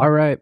Alright,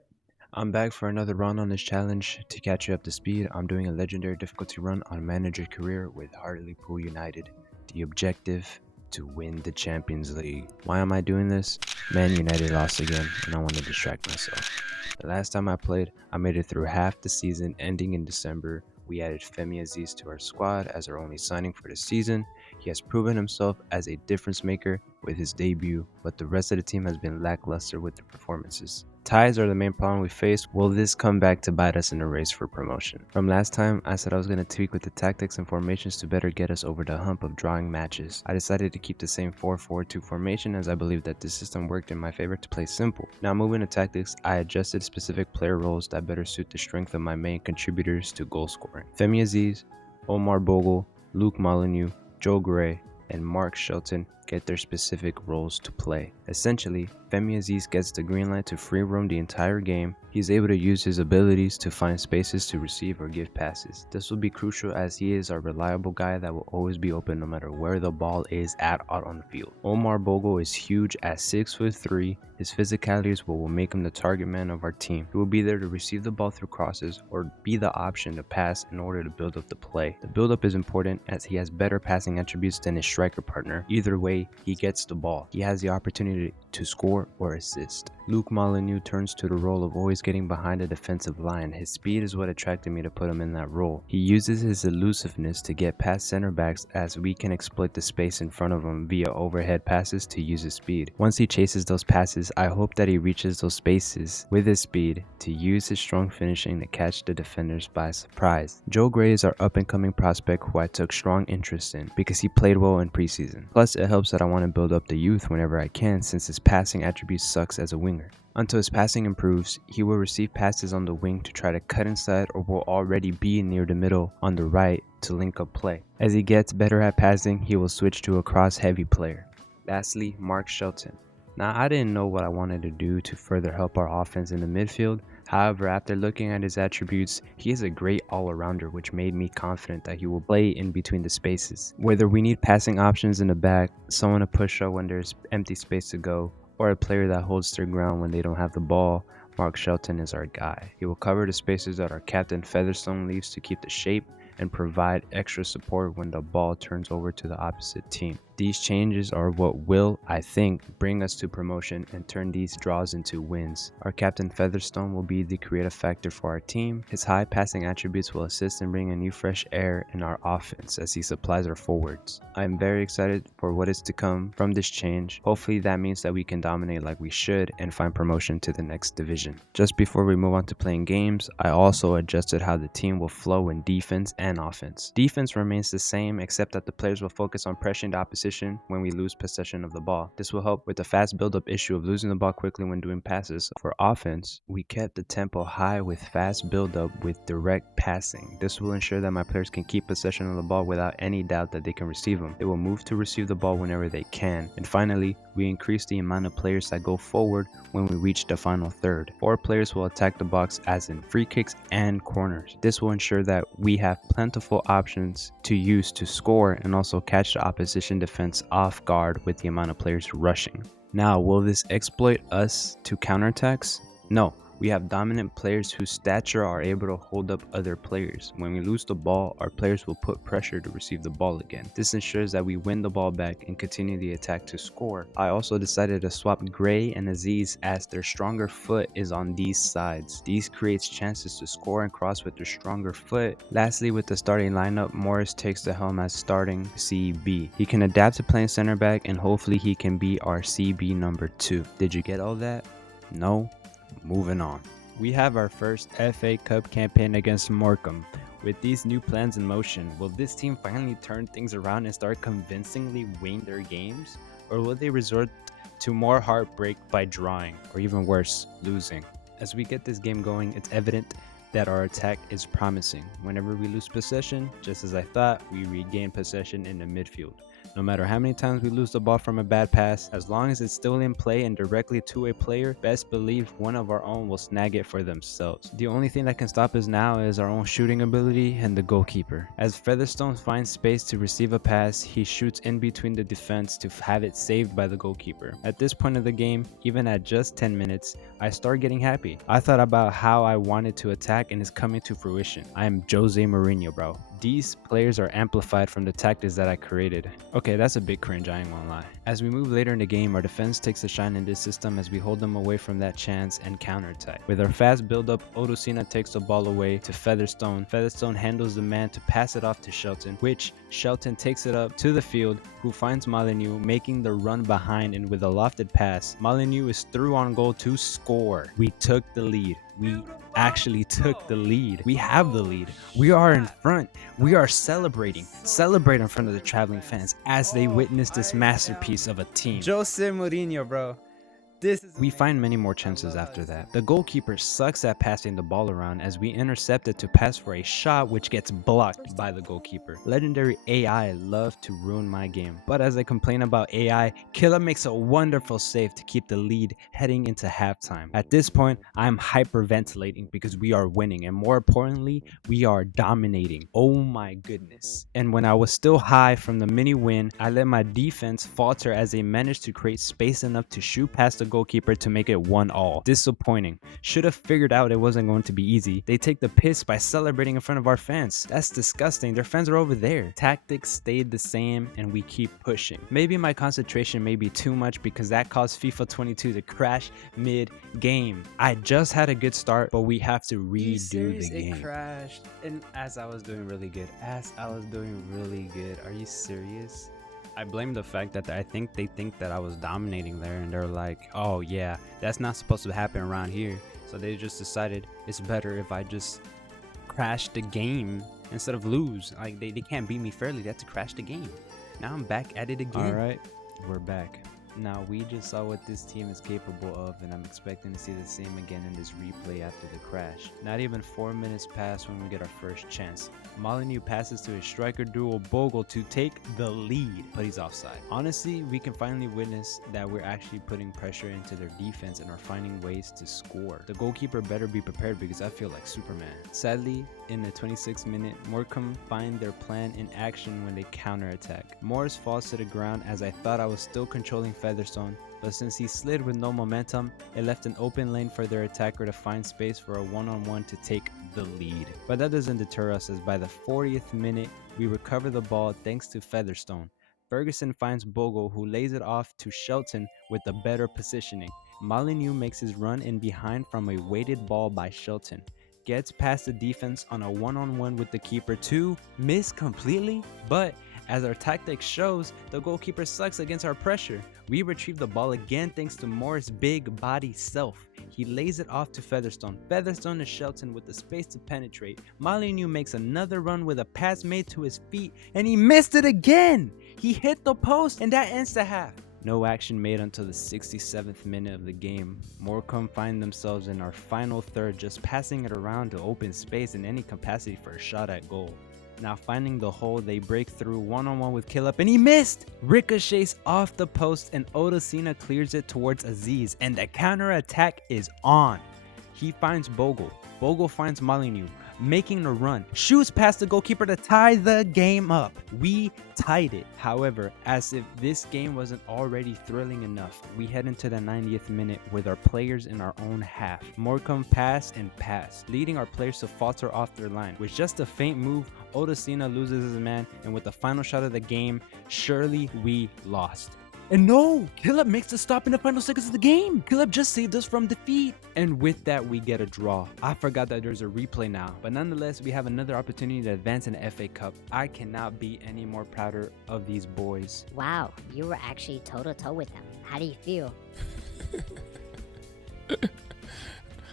I'm back for another run on this challenge. To catch you up to speed, I'm doing a legendary difficulty run on Manager Career with Hartlepool United. The objective, to win the Champions League. Why am I doing this? Man United lost again, and I want to distract myself. The last time I played, I made it through half the season ending in December. We added Femi Aziz to our squad as our only signing for the season. He has proven himself as a difference maker with his debut, but the rest of the team has been lackluster with their performances. Ties are the main problem we face. Will this come back to bite us in the race for promotion? From last time, I said I was going to tweak with the tactics and formations to better get us over the hump of drawing matches. I decided to keep the same 4-4-2 formation as I believe that this system worked in my favor to play simple. Now moving to tactics, I adjusted specific player roles that better suit the strength of my main contributors to goal scoring. Femi Aziz, Omar Bogle, Luke Molyneux, Joe Gray, and Mark Shelton get their specific roles to play. Essentially, Femi Aziz gets the green light to free roam the entire game. He's able to use his abilities to find spaces to receive or give passes. This will be crucial as he is our reliable guy that will always be open no matter where the ball is out on the field. Omar Bogle is huge at 6'3". His physicality is what will make him the target man of our team. He will be there to receive the ball through crosses or be the option to pass in order to build up the play. The build up is important as he has better passing attributes than his striker partner. Either way, he gets the ball. He has the opportunity to score or assist. Luke Molyneux turns to the role of always getting behind a defensive line. His speed is what attracted me to put him in that role. He uses his elusiveness to get past center backs as we can exploit the space in front of him via overhead passes to use his speed. Once he chases those passes, I hope that he reaches those spaces with his speed to use his strong finishing to catch the defenders by surprise. Joe Gray is our up-and-coming prospect who I took strong interest in because he played well in preseason. Plus, it helps that I want to build up the youth whenever I can since his passing attribute sucks as a winger. Until his passing improves, he will receive passes on the wing to try to cut inside or will already be near the middle on the right to link up play. As he gets better at passing, he will switch to a cross-heavy player. Lastly, Mark Shelton. Now, I didn't know what I wanted to do to further help our offense in the midfield. However, after looking at his attributes, he is a great all-arounder, which made me confident that he will play in between the spaces. Whether we need passing options in the back, someone to push up when there's empty space to go, or a player that holds their ground when they don't have the ball, Mark Shelton is our guy. He will cover the spaces that our captain Featherstone leaves to keep the shape and provide extra support when the ball turns over to the opposite team. These changes are what will, I think, bring us to promotion and turn these draws into wins. Our captain Featherstone will be the creative factor for our team. His high passing attributes will assist in bringing new fresh air in our offense as he supplies our forwards. I am very excited for what is to come from this change. Hopefully that means that we can dominate like we should and find promotion to the next division. Just before we move on to playing games, I also adjusted how the team will flow in defense and offense. Defense remains the same except that the players will focus on pressuring the opposition when we lose possession of the ball. This will help with the fast build-up issue of losing the ball quickly when doing passes. For offense, we kept the tempo high with fast build-up with direct passing. This will ensure that my players can keep possession of the ball without any doubt that they can receive them. They will move to receive the ball whenever they can. And finally, we increase the amount of players that go forward when we reach the final third. 4 players will attack the box as in free kicks and corners. This will ensure that we have plentiful options to use to score and also catch the opposition defense off guard with the amount of players rushing. Now, will this exploit us to counterattacks? No. We have dominant players whose stature are able to hold up other players. When we lose the ball, our players will put pressure to receive the ball again. This ensures that we win the ball back and continue the attack to score. I also decided to swap Gray and Aziz as their stronger foot is on these sides. These creates chances to score and cross with their stronger foot. Lastly, with the starting lineup, Morris takes the helm as starting CB. He can adapt to playing center back and hopefully he can be our CB number 2. Did you get all that? No? Moving on. We have our first FA Cup campaign against Morecambe. With these new plans in motion, will this team finally turn things around and start convincingly winning their games? Or will they resort to more heartbreak by drawing, or even worse, losing? As we get this game going, it's evident that our attack is promising. Whenever we lose possession, just as I thought, we regain possession in the midfield. No matter how many times we lose the ball from a bad pass, as long as it's still in play and directly to a player, best believe one of our own will snag it for themselves. The only thing that can stop us now is our own shooting ability and the goalkeeper. As Featherstone finds space to receive a pass, he shoots in between the defense to have it saved by the goalkeeper. At this point of the game, even at just 10 minutes, I start getting happy. I thought about how I wanted to attack and it's coming to fruition. I am Jose Mourinho, bro. These players are amplified from the tactics that I created. Okay, that's a big cringe, I ain't gonna lie. As we move later in the game, our defense takes a shine in this system as we hold them away from that chance and counterattack. With our fast build-up, Odosina takes the ball away to Featherstone. Featherstone handles the man to pass it off to Shelton, which Shelton takes it up to the field, who finds Molyneux, making the run behind, and with a lofted pass, Molyneux is through on goal to score. We took the lead. We actually took the lead. We have the lead. We are in front. We are celebrating in front of the traveling fans as they witness this masterpiece of a team. Jose Mourinho, bro. We find many more chances after that. The goalkeeper sucks at passing the ball around as we intercept it to pass for a shot which gets blocked by the goalkeeper. Legendary AI love to ruin my game, but as I complain about AI, Killa makes a wonderful save to keep the lead heading into halftime. At this point, I'm hyperventilating because we are winning, and more importantly, we are dominating. Oh my goodness. And when I was still high from the mini win, I let my defense falter as they managed to create space enough to shoot past the goalkeeper to make it 1-1. Disappointing. Should have figured out it wasn't going to be easy. They take the piss by celebrating in front of our fans. That's disgusting. Their fans are over there. Tactics stayed the same and we keep pushing. Maybe my concentration may be too much because that caused FIFA 22 to crash mid-game. I just had a good start, but we have to redo the game. It crashed. And as I was doing really good. Are you serious? I blame the fact that I think they think that I was dominating there, and they're like, oh yeah, that's not supposed to happen around here. So they just decided it's better if I just crash the game instead of lose. Like they can't beat me fairly. They have to crash the game. Now I'm back at it again. All right, we're back. Now we just saw what this team is capable of, and I'm expecting to see the same again in this replay after the crash. Not even 4 minutes pass when we get our first chance. Molyneux passes to his striker duo Bogle to take the lead, but he's offside. Honestly, we can finally witness that we're actually putting pressure into their defense and are finding ways to score. The goalkeeper better be prepared because I feel like Superman. Sadly, in the 26th minute, Morecambe find their plan in action when they counterattack. Morris falls to the ground as I thought I was still controlling Featherstone, but since he slid with no momentum, it left an open lane for their attacker to find space for a one-on-one to take the lead. But that doesn't deter us, as by the 40th minute, we recover the ball thanks to Featherstone. Ferguson finds Bogle, who lays it off to Shelton with the better positioning. Molyneux makes his run in behind from a weighted ball by Shelton. Gets past the defense on a one-on-one with the keeper to miss completely, but as our tactics shows, the goalkeeper sucks against our pressure. We retrieve the ball again thanks to Morris' big body self. He lays it off to Featherstone. Featherstone to Shelton with the space to penetrate. Molyneux makes another run with a pass made to his feet, and he missed it again! He hit the post, and that ends the half. No action made until the 67th minute of the game. Morecambe find themselves in our final third, just passing it around to open space in any capacity for a shot at goal. Now finding the hole, they break through one-on-one with Killup, and he missed! Ricochets off the post, and Odosina clears it towards Aziz, and the counter-attack is on. He finds Bogle. Bogle finds Molyneux, making the run, shoots past the goalkeeper to tie the game up. We tied it. However, as if this game wasn't already thrilling enough, we head into the 90th minute with our players in our own half. Morecambe pass and pass, leading our players to falter off their line. With just a faint move, Odosina loses his man, and with the final shot of the game, surely we lost. And no, Killup makes the stop in the final seconds of the game. Killup just saved us from defeat. And with that, we get a draw. I forgot that there's a replay now. But nonetheless, we have another opportunity to advance in the FA Cup. I cannot be any more prouder of these boys. Wow, you were actually toe-to-toe with them. How do you feel?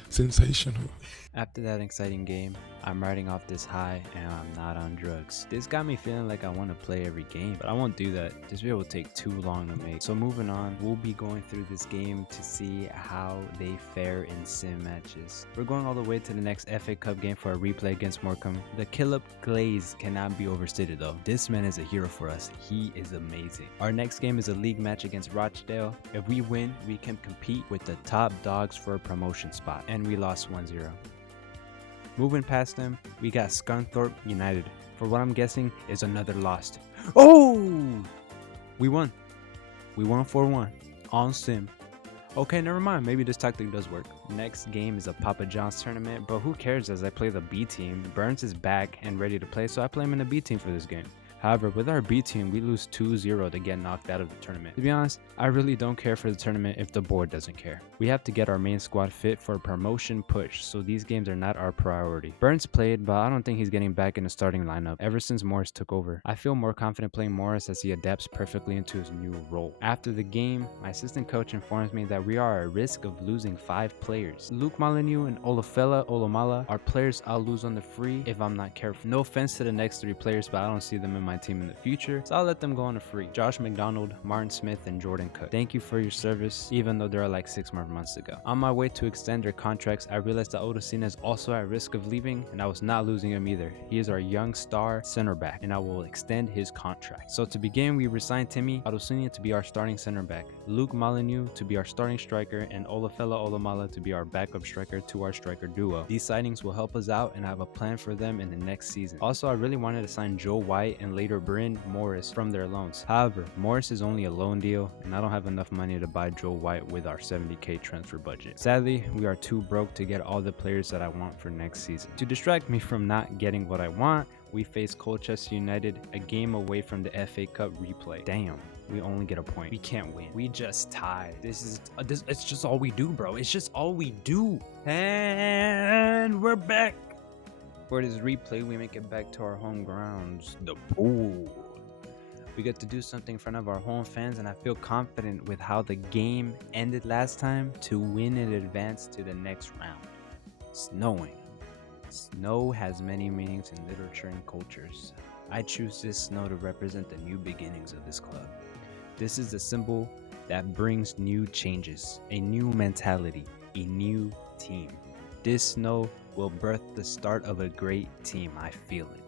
Sensational. After that exciting game, I'm riding off this high and I'm not on drugs. This got me feeling like I want to play every game, but I won't do that. This video will take too long to make. So moving on, we'll be going through this game to see how they fare in sim matches. We're going all the way to the next FA Cup game for a replay against Morecambe. The kill-up glaze cannot be overstated though. This man is a hero for us. He is amazing. Our next game is a league match against Rochdale. If we win, we can compete with the top dogs for a promotion spot. And we lost 1-0. Moving past them, we got Scunthorpe United, for what I'm guessing is another loss. Oh! We won. We won 4-1 on sim. Okay, never mind. Maybe this tactic does work. Next game is a Papa John's tournament, but who cares as I play the B team. Burns is back and ready to play, so I play him in the B team for this game. However, with our B team, we lose 2-0 to get knocked out of the tournament. To be honest, I really don't care for the tournament if the board doesn't care. We have to get our main squad fit for a promotion push, so these games are not our priority. Burns played, but I don't think he's getting back in the starting lineup ever since Morris took over. I feel more confident playing Morris as he adapts perfectly into his new role. After the game, my assistant coach informs me that we are at risk of losing 5 players. Luke Molyneux and Olufella Olomala are players I'll lose on the free if I'm not careful. No offense to the next 3 players, but I don't see them in my team in the future, so I'll let them go on a free. Josh McDonald, Martin Smith, and Jordan Cook. Thank you for your service, even though they're like 6 more months ago. On my way to extend their contracts, I realized that Odosina is also at risk of leaving, and I was not losing him either. He is our young star center back, and I will extend his contract. So to begin, we resigned Timmy Odosina to be our starting center back, Luke Molyneux to be our starting striker, and Olufella Olomala to be our backup striker to our striker duo. These signings will help us out, and I have a plan for them in the next season. Also, I really wanted to sign Joe White and later Bryn Morris from their loans. However, Morris is only a loan deal, and I don't have enough money to buy Joe White with our 70k transfer budget. Sadly, we are too broke to get all the players that I want for next season. To distract me from not getting what I want, we face Colchester United, a game away from the FA Cup replay. Damn, we only get a point. We can't win. We just tied. It's just all we do, bro. It's just all we do. And we're back. For this replay, we make it back to our home grounds, the pool. We get to do something in front of our home fans, and I feel confident with how the game ended last time to win and advance to the next round. Snowing. Snow has many meanings in literature and cultures. I choose this snow to represent the new beginnings of this club. This is a symbol that brings new changes, a new mentality, a new team. This snow will birth the start of a great team. I feel it.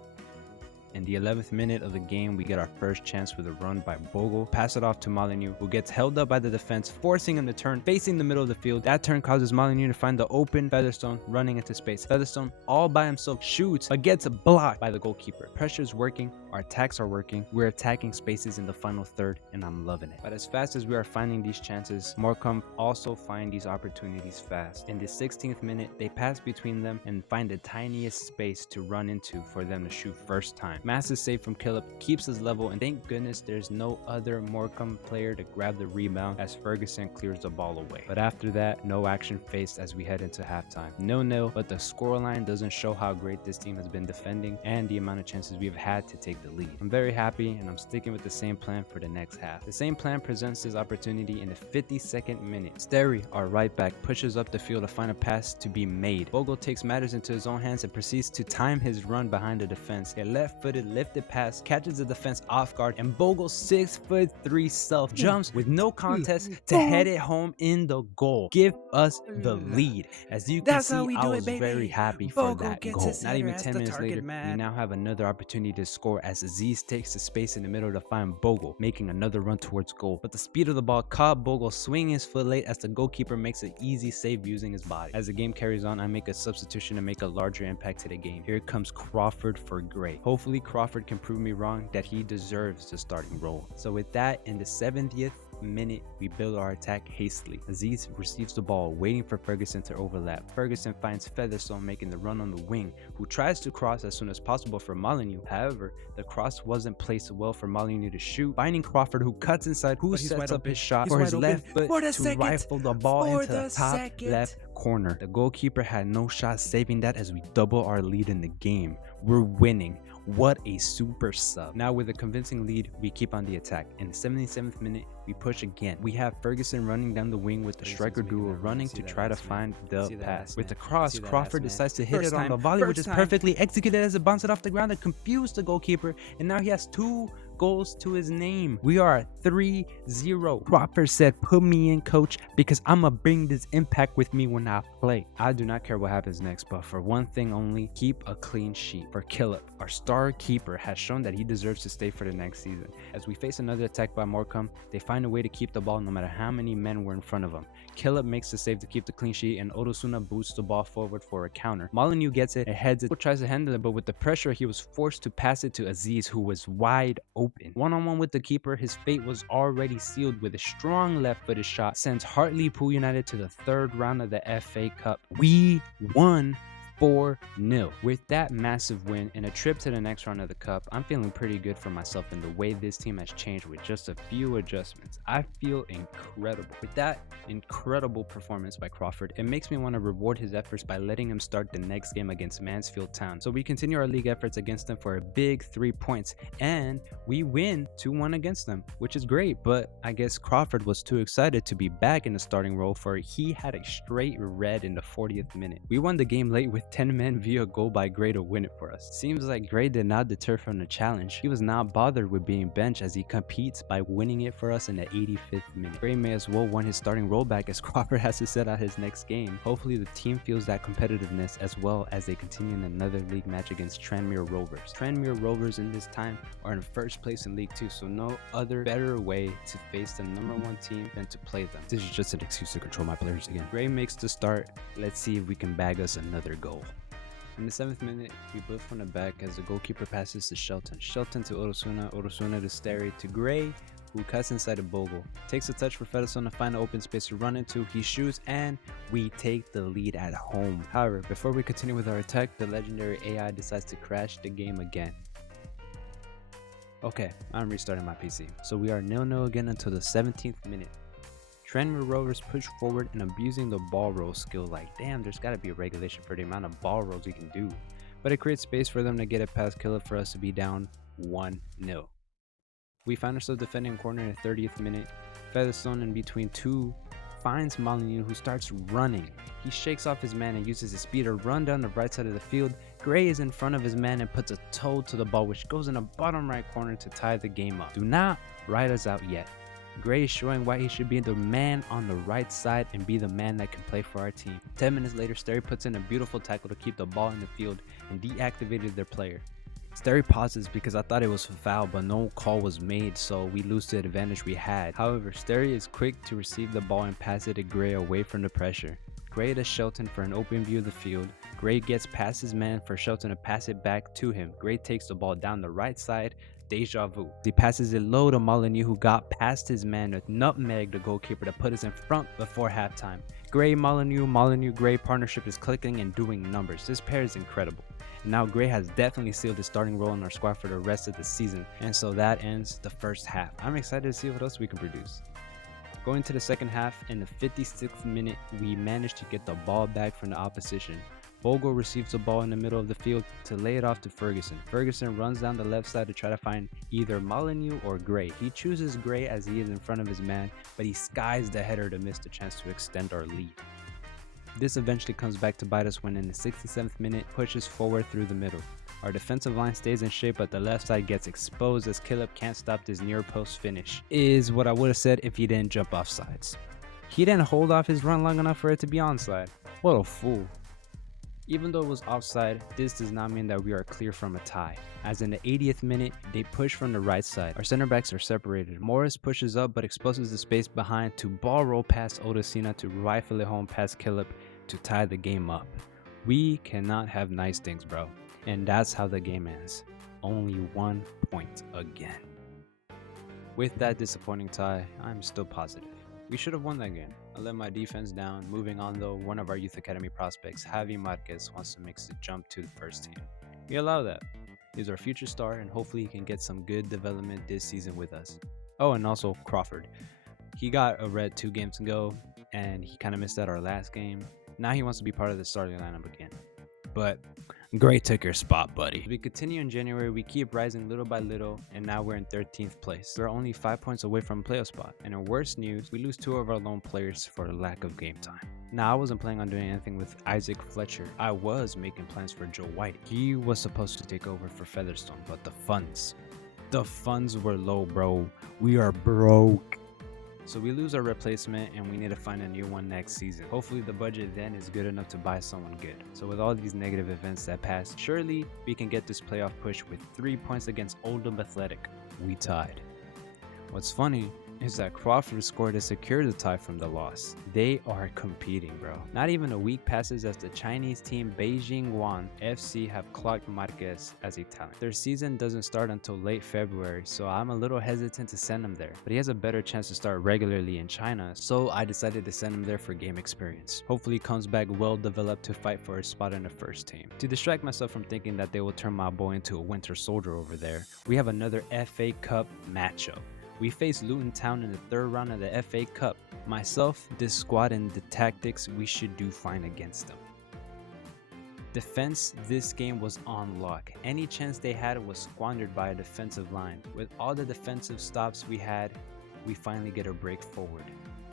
In the 11th minute of the game, we get our first chance with a run by Bogle. Pass it off to Molyneux, who gets held up by the defense, forcing him to turn, facing the middle of the field. That turn causes Molyneux to find the open Featherstone running into space. Featherstone, all by himself, shoots, but gets blocked by the goalkeeper. Pressure is working, our attacks are working. We're attacking spaces in the final third, and I'm loving it. But as fast as we are finding these chances, Morecambe also find these opportunities fast. In the 16th minute, they pass between them and find the tiniest space to run into for them to shoot first time. Massive save from Killip keeps us level, and thank goodness there's no other Morecambe player to grab the rebound as Ferguson clears the ball away. But after that, no action faced as we head into halftime. 0-0, but the scoreline doesn't show how great this team has been defending and the amount of chances we've had to take the lead. I'm very happy, and I'm sticking with the same plan for the next half. The same plan presents this opportunity in the 52nd minute. Sterry, our right back, pushes up the field to find a pass to be made. Bogle takes matters into his own hands and proceeds to time his run behind the defense. A left-footed lifted pass catches the defense off guard, and Bogle's 6'3" self jumps with no contest to head it home in the goal. Give us the lead. As you can see, I was very happy for that goal. Not even 10 minutes later, we now have another opportunity to score as Aziz takes the space in the middle to find Bogle, making another run towards goal. But the speed of the ball caught Bogle swinging his foot late as the goalkeeper makes an easy save using his body. As the game carries on, I make a substitution to make a larger impact to the game. Here comes Crawford for Gray. Hopefully Crawford can prove me wrong that he deserves the starting role. So with that, in the 70th minute, we build our attack hastily. Aziz receives the ball, waiting for Ferguson to overlap. Ferguson finds Featherstone making the run on the wing, who tries to cross as soon as possible for Molyneux. However, the cross wasn't placed well for Molyneux to shoot, finding Crawford, who cuts inside, who sets up his shot for his left foot to rifle the ball into the top left corner. The goalkeeper had no shot saving that as we double our lead in the game. We're winning. What a super sub. Now with a convincing lead, we keep on the attack. In the 77th minute, we push again. We have Ferguson running down the wing with the striker duo running to try to find the pass. With the cross, Crawford decides to hit it on the volley, which is perfectly executed as it bounces off the ground and confused the goalkeeper. And now he has 2 goals to his name. We are 3-0. Crawford said, "Put me in, coach, because I'ma bring this impact with me when I play." I do not care what happens next, but for one thing only, keep a clean sheet. For Killip, our star keeper, has shown that he deserves to stay for the next season. As we face another attack by Morecambe, they find a way to keep the ball no matter how many men were in front of him. Killip makes the save to keep the clean sheet, and Odosuna boosts the ball forward for a counter. Molyneux gets it and heads it, tries to handle it, but with the pressure, he was forced to pass it to Aziz, who was wide open. One-on-one with the keeper, his fate was already sealed with a strong left-footed shot, sends Hartlepool United to the 3rd round of the FA Cup. We won 4-0. With that massive win and a trip to the next round of the cup, I'm feeling pretty good for myself in the way this team has changed with just a few adjustments. I feel incredible. With that incredible performance by Crawford, it makes me want to reward his efforts by letting him start the next game against Mansfield Town. So we continue our league efforts against them for a big 3 points, and we win 2-1 against them, which is great, but I guess Crawford was too excited to be back in the starting role, for he had a straight red in the 40th minute. We won the game late with 10 men via goal by Gray to win it for us. Seems like Gray did not deter from the challenge. He was not bothered with being benched as he competes by winning it for us in the 85th minute. Gray may as well won his starting role back as Crawford has to set out his next game. Hopefully the team feels that competitiveness as well as they continue in another league match against Tranmere Rovers. Tranmere Rovers in this time are in 1st place in League 2, so no other better way to face the #1 team than to play them. This is just an excuse to control my players again. Gray makes the start. Let's see if we can bag us another goal. In the 7th minute, we blitz from the back as the goalkeeper passes to Shelton. Shelton to Odosuna, Odosuna to Sterry to Gray, who cuts inside a Bogle. Takes a touch for Fedderson to find an open space to run into. He shoots and we take the lead at home. However, before we continue with our attack, the legendary AI decides to crash the game again. Okay, I'm restarting my PC. So we are 0-0 again until the 17th minute. Tranmere Rovers push forward and abusing the ball roll skill. Like, damn, there's got to be a regulation for the amount of ball rolls we can do. But it creates space for them to get it past Killip for us to be down 1-0. We find ourselves defending a corner in the 30th minute. Featherstone in between 2 finds Molyneux, who starts running. He shakes off his man and uses his speed to run down the right side of the field. Gray is in front of his man and puts a toe to the ball, which goes in the bottom right corner to tie the game up. Do not write us out yet. Gray is showing why he should be the man on the right side and be the man that can play for our team. 10 minutes later, Sterry puts in a beautiful tackle to keep the ball in the field and deactivated their player. Sterry pauses because I thought it was a foul, but no call was made, so we lose the advantage we had. However, Sterry is quick to receive the ball and pass it to Gray away from the pressure. Gray to Shelton for an open view of the field. Gray gets past his man for Shelton to pass it back to him. Gray takes the ball down the right side. Deja vu. He passes it low to Molyneux, who got past his man to nutmeg the goalkeeper to put us in front before halftime. Gray, Molyneux, Gray partnership is clicking and doing numbers. This pair is incredible. And now Gray has definitely sealed his starting role in our squad for the rest of the season. And so that ends the first half. I'm excited to see what else we can produce. Going to the second half, in the 56th minute, we managed to get the ball back from the opposition. Bogle receives the ball in the middle of the field to lay it off to Ferguson. Ferguson runs down the left side to try to find either Molyneux or Gray. He chooses Gray as he is in front of his man, but he skies the header to miss the chance to extend our lead. This eventually comes back to bite us when in the 67th minute pushes forward through the middle. Our defensive line stays in shape, but the left side gets exposed as Killip can't stop this near post finish. Is what I would have said if he didn't jump off sides. He didn't hold off his run long enough for it to be onside. What a fool. Even though it was offside, this does not mean that we are clear from a tie, as in the 80th minute, they push from the right side. Our center backs are separated. Morris pushes up but exposes the space behind to ball roll past Odosina to rifle it home past Killip to tie the game up. We cannot have nice things, bro. And that's how the game ends. Only 1 point again. With that disappointing tie, I'm still positive. We should have won that game. I let my defense down. Moving on though, one of our youth academy prospects, Javi Marquez, wants to make the jump to the first team. We allow that. He's our future star and hopefully he can get some good development this season with us. Oh, and also Crawford. He got a red 2 games ago and he kind of missed out our last game. Now he wants to be part of the starting lineup again. But great took your spot, buddy. We continue in January, we keep rising little by little, and now we're in 13th place. We're only 5 points away from a playoff spot. And in worse news, we lose 2 of our lone players for lack of game time. Now, I wasn't planning on doing anything with Isaac Fletcher. I was making plans for Joe White. He was supposed to take over for Featherstone, but the funds were low, bro. We are broke. So we lose our replacement and we need to find a new one next season. Hopefully the budget then is good enough to buy someone good. So with all these negative events that passed, surely we can get this playoff push with 3 points against Oldham Athletic. We tied. What's funny is that Crawford scored to secure the tie from the loss. They are competing, bro. Not even a week passes as the Chinese team Beijing Wan FC have clocked Marquez as a talent. Their season doesn't start until late February, so I'm a little hesitant to send him there. But he has a better chance to start regularly in China, so I decided to send him there for game experience. Hopefully he comes back well developed to fight for a spot in the first team. To distract myself from thinking that they will turn my boy into a winter soldier over there, we have another FA Cup matchup. We face Luton Town in the 3rd round of the FA Cup. Myself, this squad, and the tactics we should do fine against them. Defense, this game was on lock. Any chance they had was squandered by a defensive line. With all the defensive stops we had, we finally get a break forward.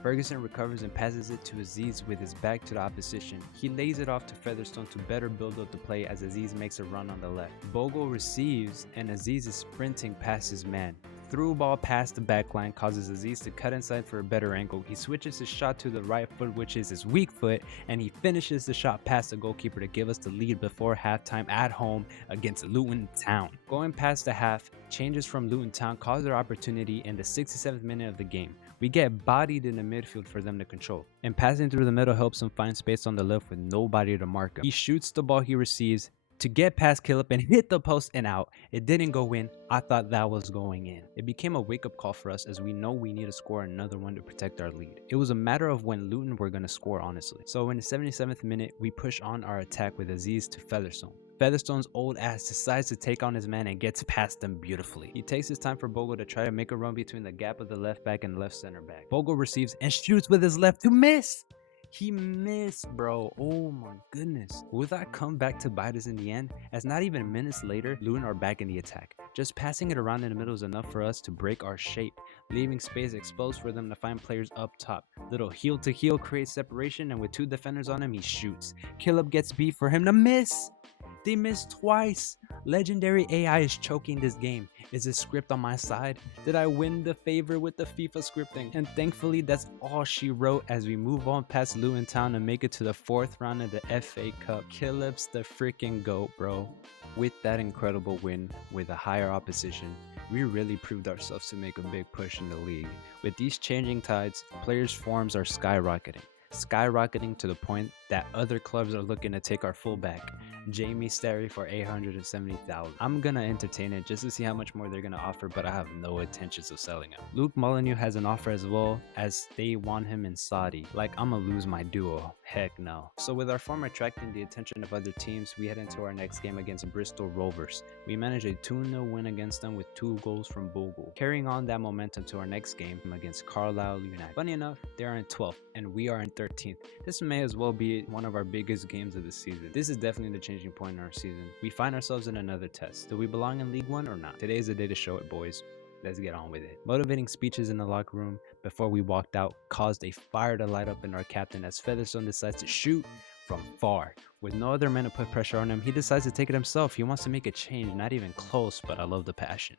Ferguson recovers and passes it to Aziz with his back to the opposition. He lays it off to Featherstone to better build up the play as Aziz makes a run on the left. Bogle receives and Aziz is sprinting past his man. Through ball past the backline causes Aziz to cut inside for a better angle. He switches his shot to the right foot, which is his weak foot, and he finishes the shot past the goalkeeper to give us the lead before halftime at home against Luton Town. Going past the half, changes from Luton Town cause their opportunity in the 67th minute of the game. We get bodied in the midfield for them to control, and passing through the middle helps him find space on the left with nobody to mark him. He shoots the ball he receives to get past Killip and hit the post and out. It didn't go in. I thought that was going in. It became a wake-up call for us as we know we need to score another one to protect our lead. It was a matter of when Luton were going to score, honestly. So in the 77th minute, we push on our attack with Aziz to Featherstone. Featherstone's old ass decides to take on his man and gets past them beautifully. He takes his time for Bogle to try to make a run between the gap of the left back and left center back. Bogle receives and shoots with his left to miss. He missed, bro. Oh my goodness. Will that come back to bite us in the end? As not even minutes later, Luton are back in the attack. Just passing it around in the middle is enough for us to break our shape, leaving space exposed for them to find players up top. Little heel to heel creates separation, and with 2 defenders on him, he shoots. Killip gets beat for him to miss. They missed twice. Legendary AI is choking this game. Is the script on my side? Did I win the favor with the FIFA scripting? And thankfully, that's all she wrote as we move on past Luton Town and make it to the 4th round of the FA Cup. Killip's the freaking GOAT, bro. With that incredible win with a higher opposition, we really proved ourselves to make a big push in the league. With these changing tides, players' forms are skyrocketing to the point that other clubs are looking to take our fullback, Jamie Sterry, for $870,000. I'm gonna entertain it just to see how much more they're gonna offer, but I have no intentions of selling him. Luke Molyneux has an offer as well, as they want him in Saudi. Like, I'm gonna lose my duo. Heck no. So with our form attracting the attention of other teams, we head into our next game against Bristol Rovers. We managed a 2-0 win against them with 2 goals from Bogle, carrying on that momentum to our next game against Hartlepool United. Funny enough, they are in 12th and we are in 13th. This may as well be one of our biggest games of the season. This is definitely the changing point in our season. We find ourselves in another test. Do we belong in League 1 or not? Today is the day to show it, boys. Let's get on with it. Motivating speeches in the locker room before we walked out caused a fire to light up in our captain as Featherstone decides to shoot from far. With no other man to put pressure on him, he decides to take it himself. He wants to make a change, not even close, but I love the passion.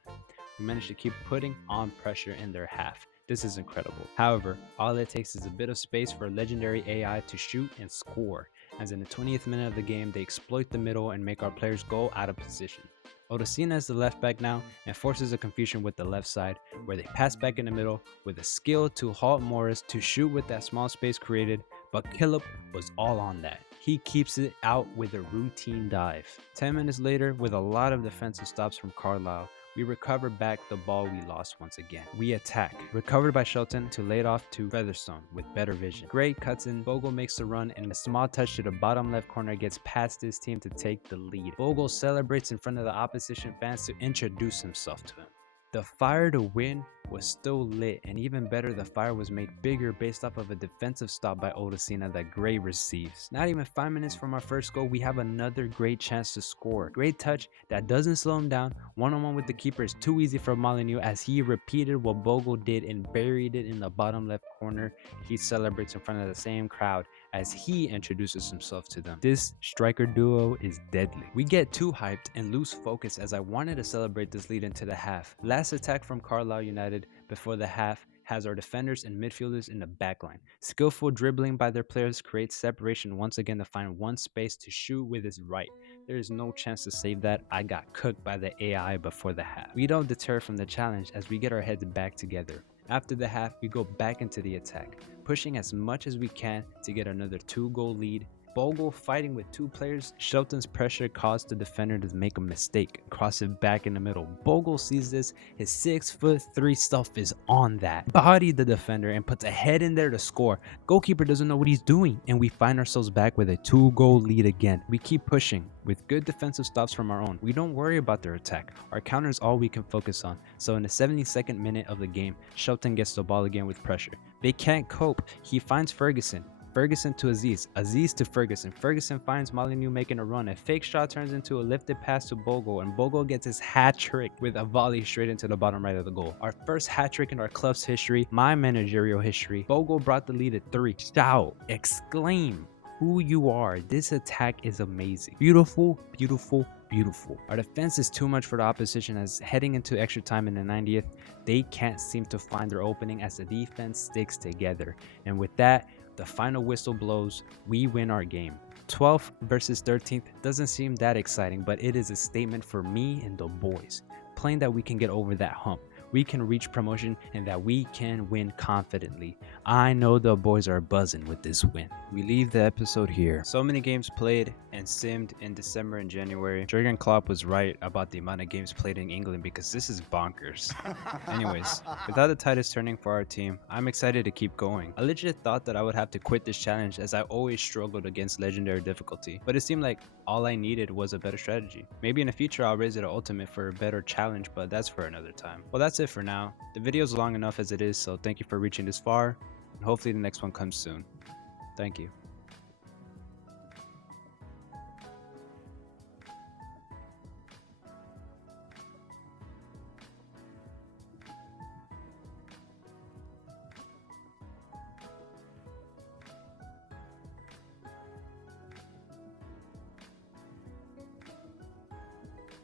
We managed to keep putting on pressure in their half. This is incredible. However, all it takes is a bit of space for legendary AI to shoot and score, as in the 20th minute of the game, they exploit the middle and make our players go out of position. Odosina is the left back now and forces a confusion with the left side, where they pass back in the middle with a skill to halt Morris to shoot with that small space created, but Killip was all on that. He keeps it out with a routine dive. 10 minutes later, with a lot of defensive stops from Carlisle, we recover back the ball we lost once again. We attack. Recovered by Shelton to lay it off to Featherstone with better vision. Gray cuts in, Bogle makes the run, and a small touch to the bottom left corner gets past his team to take the lead. Bogle celebrates in front of the opposition fans to introduce himself to him. The fire to win was still lit, and even better, the fire was made bigger based off of a defensive stop by Odesina that Gray receives. Not even 5 minutes from our first goal, we have another great chance to score. Great touch that doesn't slow him down. One-on-one with the keeper is too easy for Mourinho as he repeated what Bogle did and buried it in the bottom left corner. He celebrates in front of the same crowd as he introduces himself to them. This striker duo is deadly. We get too hyped and lose focus as I wanted to celebrate this lead into the half. Last attack from Hartlepool United before the half has our defenders and midfielders in the backline. Skillful dribbling by their players creates separation once again to find one space to shoot with his right. There is no chance to save that. I got cooked by the AI before the half. We don't deter from the challenge as we get our heads back together. After the half, we go back into the attack, pushing as much as we can to get another 2-goal lead. Bogle fighting with 2 players. Shelton's pressure caused the defender to make a mistake, cross it back in the middle. Bogle sees this, his 6'3" self is on that, bodied the defender and puts a head in there to score. Goalkeeper doesn't know what he's doing, and we find ourselves back with a 2-goal lead again. We keep pushing with good defensive stops from our own. We don't worry about their attack. Our counter is all we can focus on. So in the 72nd minute of the game, Shelton gets the ball again with pressure. They can't cope. He finds Ferguson to Aziz to Ferguson. Ferguson finds Mourinho making a run. A fake shot turns into a lifted pass to Bogle, and Bogle gets his hat trick with a volley straight into the bottom right of the goal. Our first hat trick in our club's history, my managerial history. Bogle brought the lead at 3. Shout, exclaim who you are. This attack is amazing. Beautiful, beautiful, beautiful. Our defense is too much for the opposition as heading into extra time in the 90th, they can't seem to find their opening as the defense sticks together. And with that, the final whistle blows, we win our game. 12th versus 13th doesn't seem that exciting, but it is a statement for me and the boys. Playing that we can get over that hump, we can reach promotion, and that we can win confidently. I know the boys are buzzing with this win. We leave the episode here. So many games played and simmed in December and January. Jurgen Klopp was right about the amount of games played in England because this is bonkers. Anyways, without the tide is turning for our team, I'm excited to keep going. I legit thought that I would have to quit this challenge as I always struggled against legendary difficulty, but it seemed like all I needed was a better strategy. Maybe in the future I'll raise it to ultimate for a better challenge, but that's for another time. Well, that's it for now. The video's long enough as it is, so thank you for reaching this far, and hopefully the next one comes soon. Thank you.